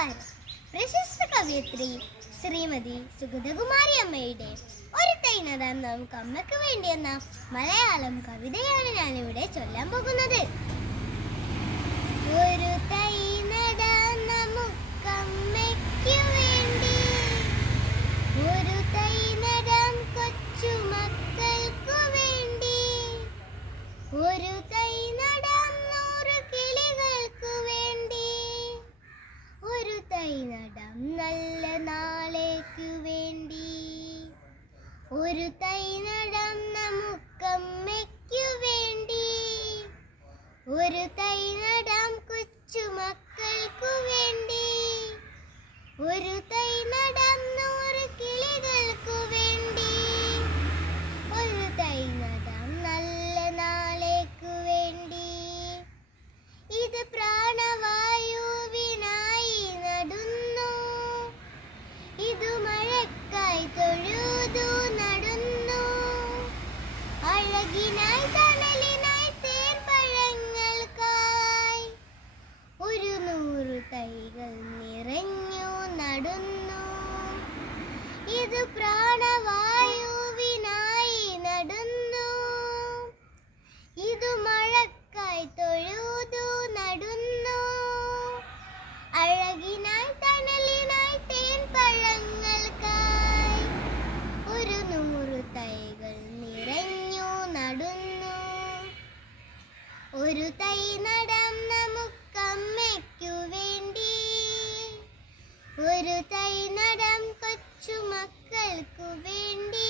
നമസ്കാരം. പ്രശസ്ത കവയത്രി ശ്രീമതി സുഗതകുമാരി അമ്മയുടെ ഒരു തൈനതാം നമുക്ക് അമ്മയ്ക്ക് വേണ്ടിയെന്ന മലയാളം കവിതയാണ് ഞാനിവിടെ ചൊല്ലാൻ പോകുന്നത്. ഒരു തൈ നടന്ന മുക്കമ്മയ്ക്കു വേണ്ടി. ഒരു തൈ നടം കൊച്ചുമക്കൾക്കു വേണ്ടി. ഒരു തൈ നട നടന്നു. ഇത് പ്രാണവായുവിനായി നടന്നു. ഇത് മഴക്കായി തൊഴുതു നടന്നു. അഴകിനായി തണലിനായി തേൻ പഴങ്ങൾക്കായി ഒരു നൂറ് തൈകൾ നിറഞ്ഞു നടന്നു. ഒരു തൈ ഒരു തൈ നടം കൊച്ചു മക്കൾക്കു വേണ്ടി.